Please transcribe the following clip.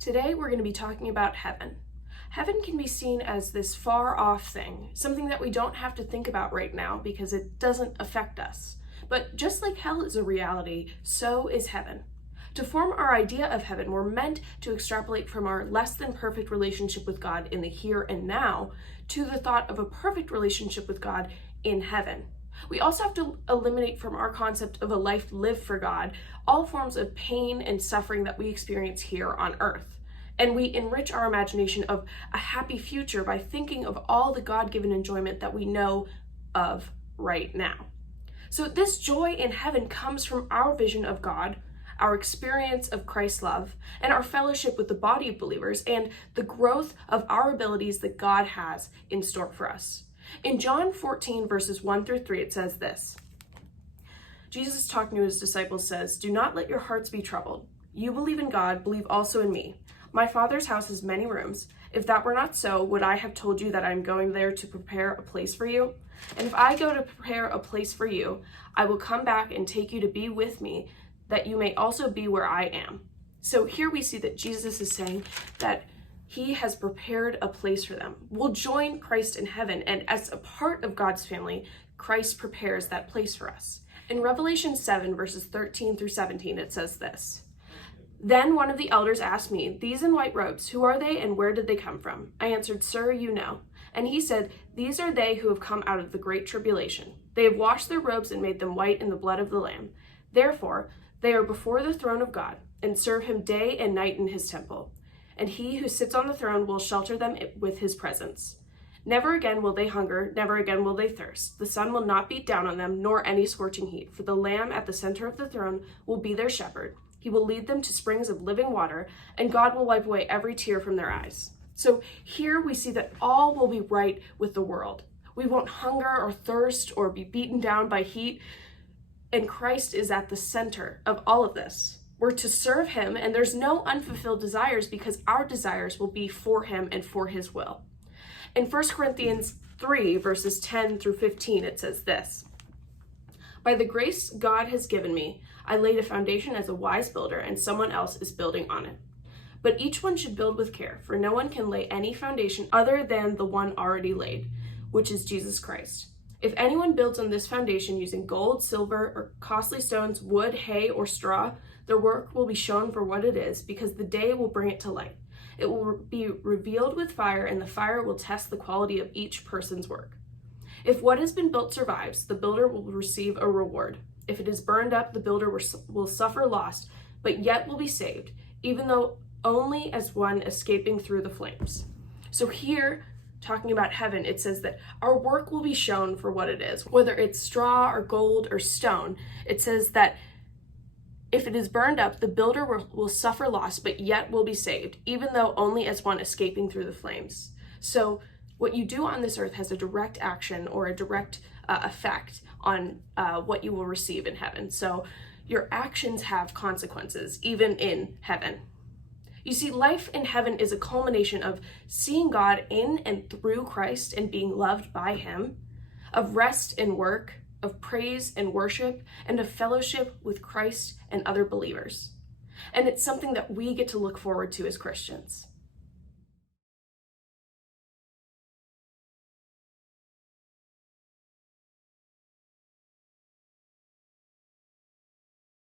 Today we're going to be talking about heaven. Heaven can be seen as this far-off thing, something that we don't have to think about right now because it doesn't affect us. But just like hell is a reality, so is heaven. To form our idea of heaven, we're meant to extrapolate from our less than perfect relationship with God in the here and now to the thought of a perfect relationship with God in heaven. We also have to eliminate from our concept of a life lived for God all forms of pain and suffering that we experience here on earth. And we enrich our imagination of a happy future by thinking of all the God-given enjoyment that we know of right now. So this joy in heaven comes from our vision of God, our experience of Christ's love, and our fellowship with the body of believers, and the growth of our abilities that God has in store for us. In John 14, verses 1 through 3, it says this. Jesus, talking to his disciples, says, "Do not let your hearts be troubled. You believe in God, believe also in me. My Father's house has many rooms. If that were not so, would I have told you that I am going there to prepare a place for you? And if I go to prepare a place for you, I will come back and take you to be with me, that you may also be where I am." So here we see that Jesus is saying that he has prepared a place for them. We'll join Christ in heaven, and as a part of God's family, Christ prepares that place for us. In Revelation 7, verses 13 through 17, it says this. "Then one of the elders asked me, 'These in white robes, who are they and where did they come from?' I answered, 'Sir, you know.' And he said, 'These are they who have come out of the great tribulation. They have washed their robes and made them white in the blood of the Lamb. Therefore, they are before the throne of God and serve him day and night in his temple. And he who sits on the throne will shelter them with his presence. Never again will they hunger, never again will they thirst. The sun will not beat down on them, nor any scorching heat. For the Lamb at the center of the throne will be their shepherd. He will lead them to springs of living water, and God will wipe away every tear from their eyes." So here we see that all will be right with the world. We won't hunger or thirst or be beaten down by heat. And Christ is at the center of all of this. We're to serve him, and there's no unfulfilled desires because our desires will be for him and for his will. In 1 Corinthians 3, verses 10 through 15, it says this. "By the grace God has given me, I laid a foundation as a wise builder, and someone else is building on it. But each one should build with care, for no one can lay any foundation other than the one already laid, which is Jesus Christ. If anyone builds on this foundation using gold, silver, or costly stones, wood, hay, or straw, their work will be shown for what it is, because the day will bring it to light. It will be revealed with fire, and the fire will test the quality of each person's work. If what has been built survives, the builder will receive a reward. If it is burned up, the builder will suffer loss, but yet will be saved, even though only as one escaping through the flames." So here, talking about heaven, it says that our work will be shown for what it is, whether it's straw or gold or stone. It says that if it is burned up, the builder will suffer loss, but yet will be saved, even though only as one escaping through the flames. So what you do on this earth has a direct action or a direct effect on what you will receive in heaven. So your actions have consequences, even in heaven. You see, life in heaven is a culmination of seeing God in and through Christ and being loved by him, of rest and work, of praise and worship, and of fellowship with Christ and other believers. And it's something that we get to look forward to as Christians.